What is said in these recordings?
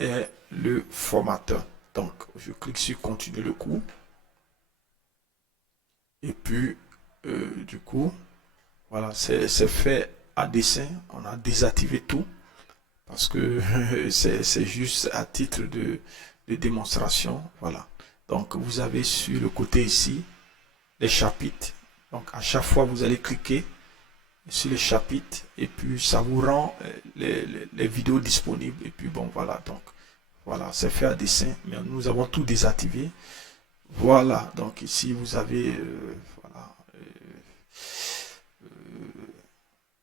est le formateur. Donc, je clique sur continuer le cours. Et puis, du coup, voilà, c'est fait à dessein. On a désactivé tout parce que c'est juste à titre de démonstration. Voilà. Donc, vous avez sur le côté ici les chapitres. Donc, à chaque fois, vous allez cliquer sur les chapitres et puis ça vous rend les vidéos disponibles. Et puis, bon, voilà. Donc, voilà, c'est fait à dessin, mais nous avons tout désactivé. Voilà, donc ici, vous avez voilà,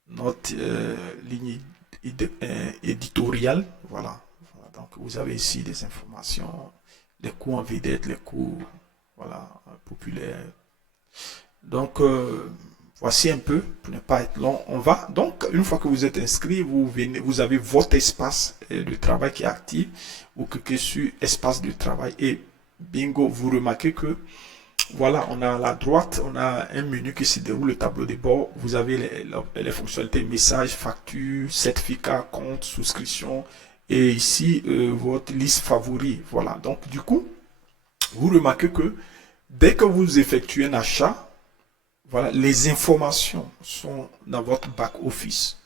notre ligne éditoriale. Voilà. Voilà. Donc, vous avez ici des informations, les cours en vedette, les cours voilà, populaires. Donc, voici un peu, pour ne pas être long, on va. Donc, une fois que vous êtes inscrit, vous venez, vous avez votre espace de travail qui est actif. Vous cliquez sur espace de travail et bingo, vous remarquez que voilà, on a à la droite, on a un menu qui se déroule, le tableau de bord. Vous avez les fonctionnalités message, facture, certificat, compte, souscription. Et ici, votre liste favori. Voilà. Donc, du coup, vous remarquez que dès que vous effectuez un achat, voilà, les informations sont dans votre back-office.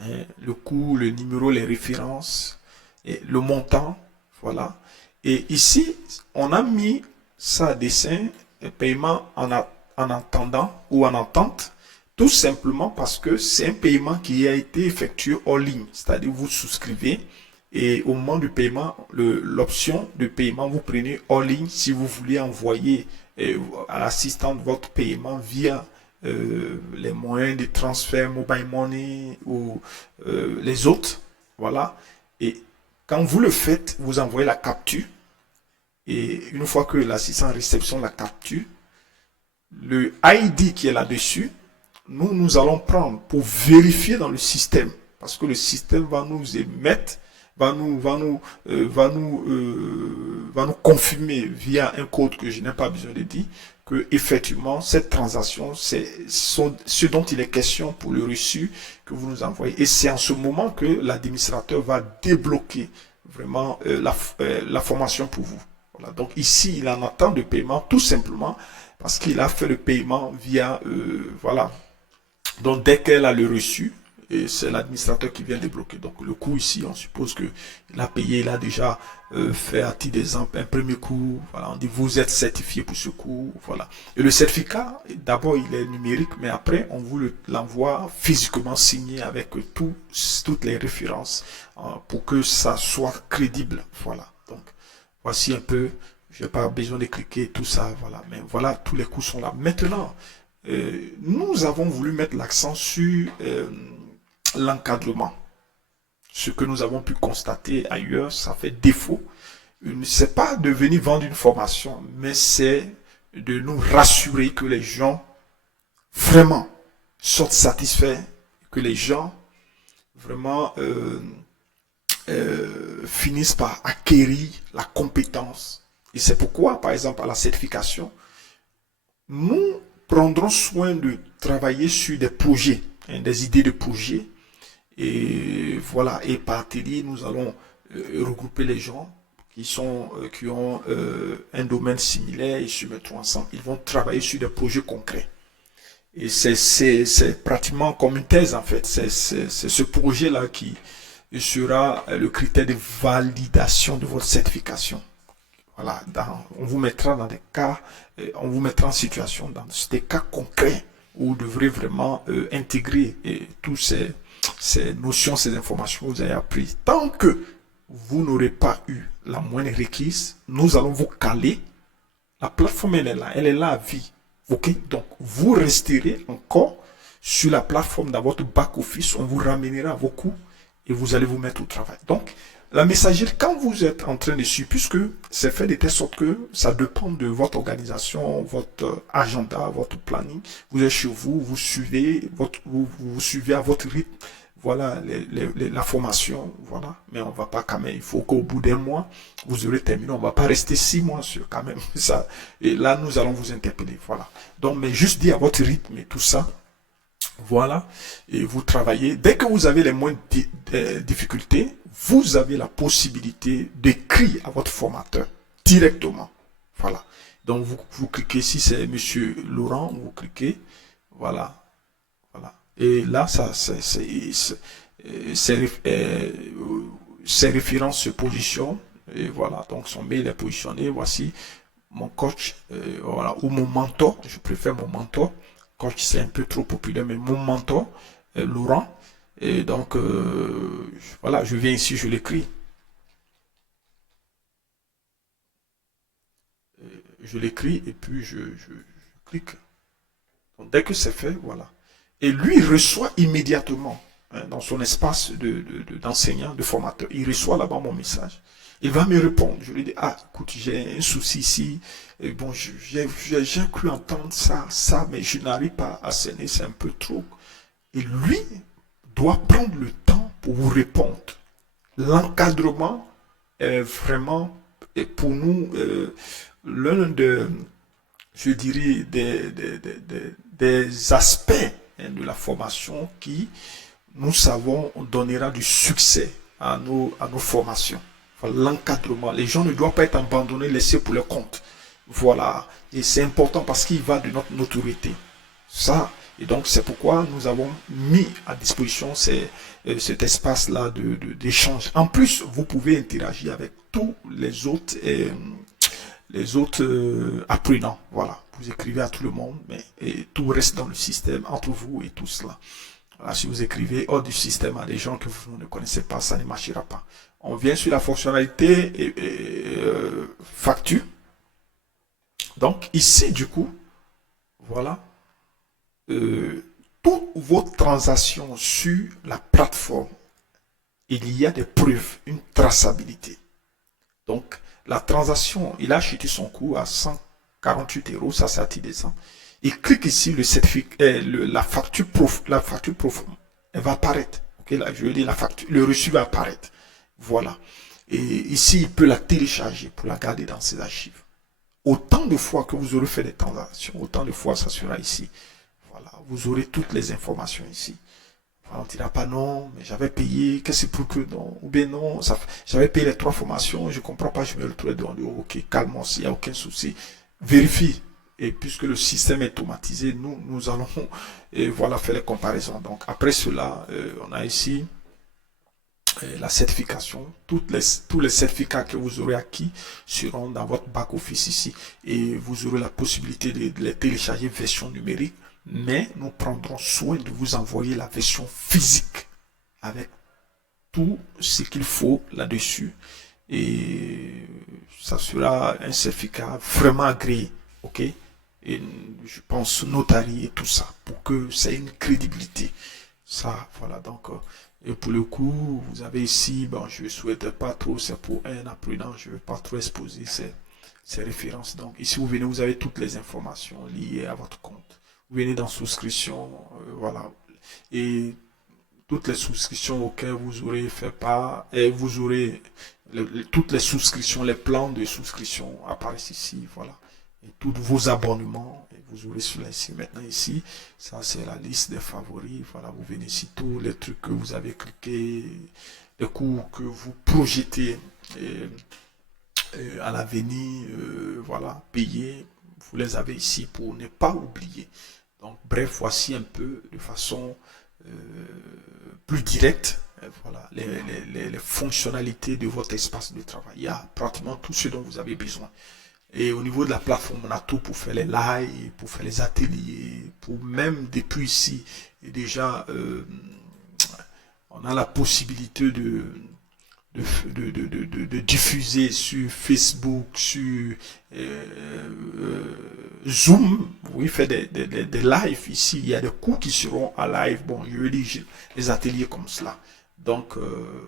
Hein, le coût, le numéro, les références, et le montant. Voilà. Et ici, on a mis ça à dessin, paiement en attendant ou en attente, tout simplement parce que c'est un paiement qui a été effectué en ligne. C'est-à-dire vous souscrivez et au moment du paiement, l'option de paiement, vous prenez en ligne si vous voulez envoyer à l'assistant votre paiement via les moyens de transfert, mobile money ou les autres. Voilà. Et quand vous le faites, vous envoyez la capture. Et une fois que l'assistant réceptionne la capture, le ID qui est là-dessus, nous allons prendre pour vérifier dans le système. Parce que le système va nous émettre, va nous confirmer via un code que je n'ai pas besoin de dire que effectivement cette transaction c'est ce dont il est question pour le reçu que vous nous envoyez et c'est en ce moment que l'administrateur va débloquer vraiment la formation pour vous. Voilà. Donc ici il en attend de paiement tout simplement parce qu'il a fait le paiement via voilà. Donc dès qu'elle a le reçu, et c'est l'administrateur qui vient débloquer. Donc le coût ici, on suppose qu'il a payé, il a déjà fait à titre d'exemple un premier coût. Voilà, on dit vous êtes certifié pour ce coût. Voilà. Et le certificat, d'abord il est numérique, mais après on vous l'envoie physiquement signé avec toutes les références pour que ça soit crédible. Voilà. Donc voici un peu. Je n'ai pas besoin de cliquer tout ça. Voilà. Mais voilà, tous les coûts sont là. Maintenant, nous avons voulu mettre l'accent sur l'encadrement. Ce que nous avons pu constater ailleurs, ça fait défaut. Ce n'est pas de venir vendre une formation, mais c'est de nous rassurer que les gens vraiment sortent satisfaits, que les gens vraiment finissent par acquérir la compétence. Et c'est pourquoi, par exemple, à la certification, nous prendrons soin de travailler sur des projets, hein, des idées de projets. Et voilà, et par atelier, nous allons regrouper les gens qui ont un domaine similaire, ils se mettront ensemble, ils vont travailler sur des projets concrets. Et c'est pratiquement comme une thèse en fait. C'est ce projet-là qui sera le critère de validation de votre certification. Voilà, on vous mettra dans des cas, on vous mettra en situation dans des cas concrets où vous devrez vraiment intégrer tous ces notions, ces informations que vous avez apprises. Tant que vous n'aurez pas eu la moindre requise, nous allons vous caler. La plateforme, elle est là à vie. Ok, donc vous resterez encore sur la plateforme dans votre back-office, on vous ramènera vos coûts et vous allez vous mettre au travail. Donc, la messagerie, quand vous êtes en train de suivre, puisque c'est fait de telle sorte que ça dépend de votre organisation, votre agenda, votre planning, vous êtes chez vous, vous suivez, vous suivez à votre rythme, voilà la formation, voilà. Mais on va pas quand même, il faut qu'au bout d'un mois, vous aurez terminé. On va pas rester 6 mois sur quand même ça. Et là, nous allons vous interpeller, voilà. Donc, mais juste dire à votre rythme et tout ça, Voilà, et vous travaillez. Dès que vous avez les moindres difficultés, vous avez la possibilité d'écrire à votre formateur directement. Voilà. Donc vous cliquez, si c'est Monsieur Laurent, vous cliquez, voilà, voilà. Et là, ça, ses références se positionnent, et voilà. Donc son mail est positionné. Voici mon coach, voilà, ou mon mentor. Je préfère mon mentor. Coach, c'est un peu trop populaire, mais mon mentor, Laurent. Et donc, voilà, je viens ici, je l'écris. Je l'écris et puis je clique. Donc, dès que c'est fait, voilà. Et lui, il reçoit immédiatement, hein, dans son espace d'enseignant, de formateur, il reçoit là-bas mon message. Il va me répondre. Je lui dis, ah, écoute, j'ai un souci ici. Et bon, j'ai cru entendre ça, mais je n'arrive pas à cerner, c'est un peu trop. Et lui doit prendre le temps pour vous répondre. L'encadrement est vraiment, et pour nous, l'un de, je dirais, des aspects, hein, de la formation qui, nous savons, donnera du succès à nos formations. Enfin, l'encadrement. Les gens ne doivent pas être abandonnés, laissés pour leur compte. Voilà. Et c'est important parce qu'il va de notre notoriété. Ça, et donc c'est pourquoi nous avons mis à disposition cet espace-là d'échange. En plus, vous pouvez interagir avec tous les autres apprenants. Voilà, vous écrivez à tout le monde, mais et tout reste dans le système entre vous et tout cela. Voilà, si vous écrivez hors du système à des gens que vous ne connaissez pas, ça ne marchera pas. On vient sur la fonctionnalité facture. Donc ici, du coup, voilà, toutes vos transactions sur la plateforme, il y a des preuves, une traçabilité. Donc, la transaction, il a acheté son coût à 148 euros, ça c'est à titre d'exemple. Il clique ici, le certificat, la facture prof, elle va apparaître. Okay, là, je veux dire, la facture, le reçu va apparaître. Voilà. Et ici, il peut la télécharger pour la garder dans ses archives. Autant de fois que vous aurez fait des transactions, autant de fois ça sera ici. Voilà, vous aurez toutes les informations ici. Voilà, on ne dira pas non, mais j'avais payé, qu'est-ce que c'est pour que non, ou bien non, j'avais payé les 3 formations, je ne comprends pas, je me retrouve dans le ok, calme, il n'y a aucun souci. Vérifie. Et puisque le système est automatisé, nous allons et voilà, faire les comparaisons. Donc après cela, on a ici la certification. Tous les certificats que vous aurez acquis seront dans votre back-office ici. Et vous aurez la possibilité de les télécharger version numérique. Mais nous prendrons soin de vous envoyer la version physique avec tout ce qu'il faut là-dessus. Et ça sera un certificat vraiment agréé. OK? Et je pense notarié et tout ça pour que ça ait une crédibilité. Ça, voilà. Donc, et pour le coup, vous avez ici, bon, je ne souhaite pas trop, c'est pour un apprenant, je ne veux pas trop exposer ces références. Donc, ici, vous venez, vous avez toutes les informations liées à votre compte. Vous venez dans souscription, voilà. Et toutes les souscriptions auxquelles vous aurez fait part, et vous aurez toutes les souscriptions, les plans de souscription apparaissent ici, voilà. Et tous vos abonnements, et vous aurez cela ici. Maintenant ici, ça c'est la liste des favoris, voilà, vous venez ici, tous les trucs que vous avez cliqués, les cours que vous projetez à l'avenir, voilà, payés, vous les avez ici pour ne pas oublier. Donc bref, voici un peu de façon euh, plus directe, voilà, les fonctionnalités de votre espace de travail. Il y a pratiquement tout ce dont vous avez besoin. Et au niveau de la plateforme, on a tout pour faire les lives, pour faire les ateliers, pour même depuis ici. Et déjà, on a la possibilité de diffuser sur Facebook, sur Zoom. Oui, fait des lives ici. Il y a des cours qui seront à live. Bon, je relis les ateliers comme cela. Donc,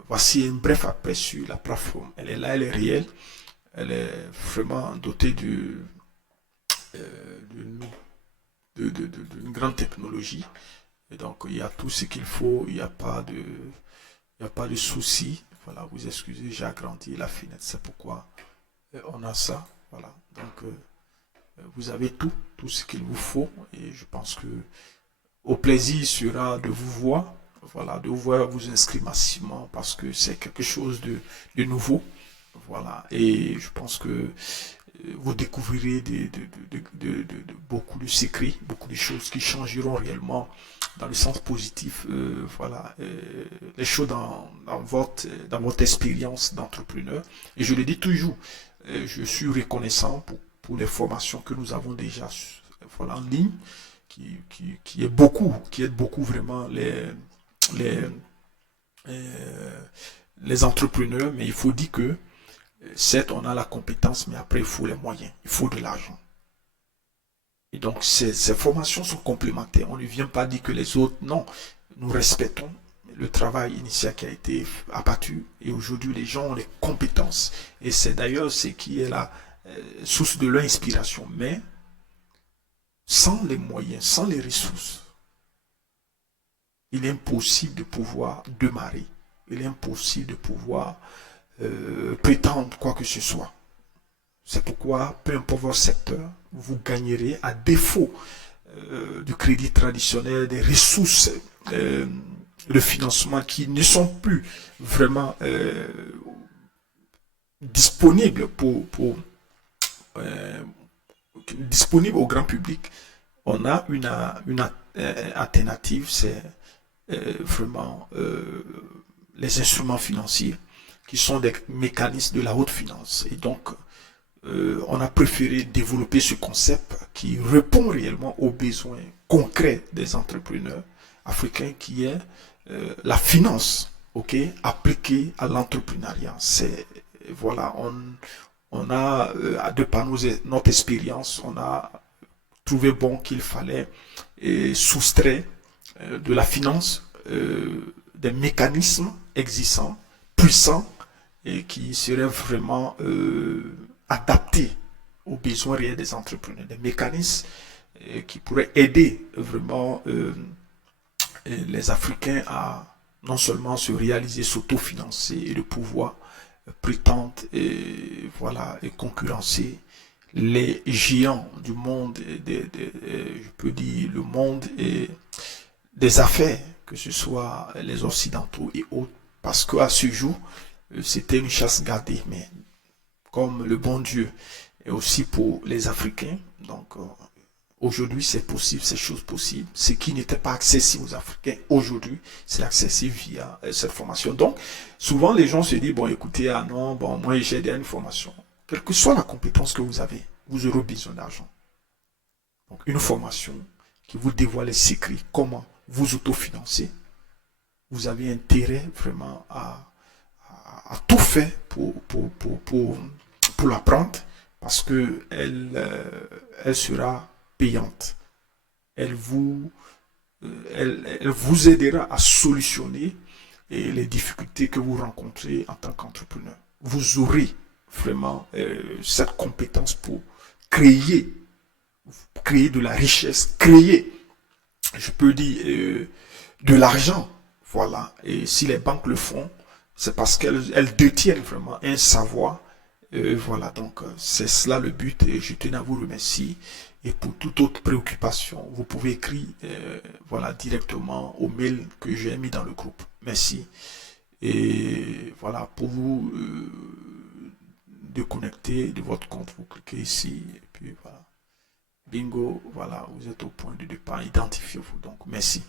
voici un bref aperçu. La plateforme, elle est là, elle est réelle. Elle est vraiment dotée d'une grande technologie. Et donc, il y a tout ce qu'il faut. Il n'y a pas de souci. Voilà, vous excusez, j'ai agrandi la fenêtre. C'est pourquoi on a ça. Voilà. Donc, vous avez tout ce qu'il vous faut. Et je pense que au plaisir sera de vous voir, voilà, de vous voir vous inscrire massivement parce que c'est quelque chose de nouveau. Voilà, et je pense que vous découvrirez beaucoup de secrets, beaucoup de choses qui changeront réellement dans le sens positif, voilà, les choses dans votre expérience d'entrepreneur. Et je le dis toujours, je suis reconnaissant pour les formations que nous avons déjà voilà, en ligne, qui aide beaucoup vraiment les, euh, les entrepreneurs, mais il faut dire que certes, on a la compétence, mais après, il faut les moyens, il faut de l'argent. Et donc, ces formations sont complémentaires. On ne vient pas dire que les autres, non. Nous respectons le travail initial qui a été abattu. Et aujourd'hui, les gens ont les compétences. Et c'est d'ailleurs ce qui est la source de leur inspiration. Mais sans les moyens, sans les ressources, il est impossible de pouvoir démarrer. Il est impossible de pouvoir prétendre quoi que ce soit. C'est pourquoi, peu importe votre secteur, vous gagnerez à défaut du crédit traditionnel, des ressources de financement qui ne sont plus vraiment disponibles euh, disponibles au grand public. On a une alternative, c'est vraiment les instruments financiers qui sont des mécanismes de la haute finance. Et donc, on a préféré développer ce concept qui répond réellement aux besoins concrets des entrepreneurs africains, qui est la finance, ok, appliquée à l'entrepreneuriat. C'est voilà, on a de par notre expérience, on a trouvé bon qu'il fallait soustraire de la finance des mécanismes existants, puissants et qui seraient vraiment adaptés aux besoins réels des entrepreneurs, des mécanismes qui pourraient aider vraiment les Africains à non seulement se réaliser, s'autofinancer et de pouvoir prétendre et, voilà, et concurrencer les géants du monde, je peux dire le monde et des affaires, que ce soit les Occidentaux et autres, parce qu'à ce jour, c'était une chasse gardée, mais comme le bon Dieu et aussi pour les Africains. Donc aujourd'hui, c'est possible, c'est chose possible. Ce qui n'était pas accessible aux Africains aujourd'hui, c'est accessible via cette formation. Donc souvent, les gens se disent, bon, écoutez, ah non, bon, moi j'ai déjà une formation. Quelle que soit la compétence que vous avez, vous aurez besoin d'argent. Donc une formation qui vous dévoile les secrets, comment vous autofinancer. Vous avez intérêt vraiment à tout faire pour l'apprendre parce que elle sera payante. Elle vous, elle vous aidera à solutionner les difficultés que vous rencontrez en tant qu'entrepreneur. Vous aurez vraiment cette compétence pour créer, créer de la richesse, créer, je peux dire, de l'argent. Voilà. Et si les banques le font, c'est parce qu'elles détiennent vraiment un savoir. Voilà, donc c'est cela le but et je tenais à vous remercier. Et pour toute autre préoccupation, vous pouvez écrire voilà, directement au mail que j'ai mis dans le groupe. Merci. Et voilà, pour vous déconnecter de votre compte, vous cliquez ici et puis voilà. Bingo, voilà, vous êtes au point de départ, identifiez-vous. Donc, merci.